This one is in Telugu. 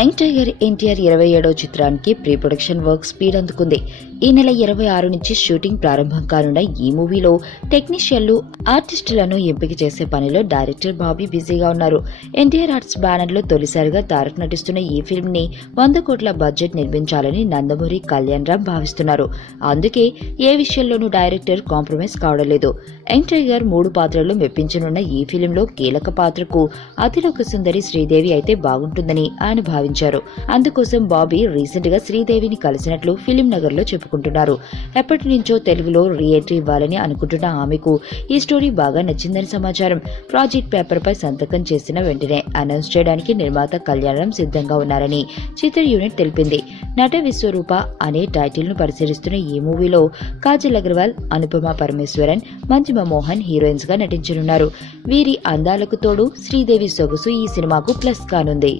యంగ్ టైగర్ ఎన్టీఆర్ 27వ చిత్రానికి ప్రీ ప్రొడక్షన్ వర్క్ స్పీడ్ అందుకుంది. ఈ నెల 26 నుంచి షూటింగ్ ప్రారంభం కానున్న ఈ మూవీలో టెక్నీషియన్లు, ఆర్టిస్టులను ఎంపిక చేసే పనిలో డైరెక్టర్ బాబీ బిజీగా ఉన్నారు. ఎన్టీఆర్ ఆర్ట్స్ బ్యానర్ లో తొలిసారిగా తారక్ నటిస్తున్న ఈ ఫిల్మ్ ని 100 కోట్ల బడ్జెట్ నిర్మించాలని నందమూరి కళ్యాణ్ రామ్ భావిస్తున్నారు. అందుకే ఏ విషయంలోనూ డైరెక్టర్ కాంప్రమైజ్ కావడం లేదు. యంగ్ టైగర్ 3 పాత్రల్లో మెప్పించనున్న ఈ ఫిల్మ్ లో కీలక పాత్రకు అతిలోక సుందరి శ్రీదేవి అయితే బాగుంటుందని ఆయన భావించారు. అందుకోసం బాబీ రీసెంట్ గా శ్రీదేవిని కలిసినట్లు ఫిలిం నగర్ లో చెప్పుకుంటున్నారు. ఎప్పటి నుంచో తెలుగులో రీ ఎంట్రీ ఇవ్వాలని అనుకుంటున్న ఆమెకు ఈ స్టోరీ బాగా నచ్చిందని సమాచారం. ప్రాజెక్ట్ పేపర్ పై సంతకం చేసిన వెంటనే అనౌన్స్ చేయడానికి నిర్మాత కళ్యాణం సిద్ధంగా ఉన్నారని చిత్ర యూనిట్ తెలిపింది. నట విశ్వరూప అనే టైటిల్ ను పరిశీలిస్తున్న ఈ మూవీలో కాజల్ అగర్వాల్, అనుపమ పరమేశ్వరన్, మంజిమ మోహన్ హీరోయిన్స్ గా నటించనున్నారు. వీరి అందాలకు తోడు శ్రీదేవి సొగసు ఈ సినిమాకు ప్లస్ కానుంది.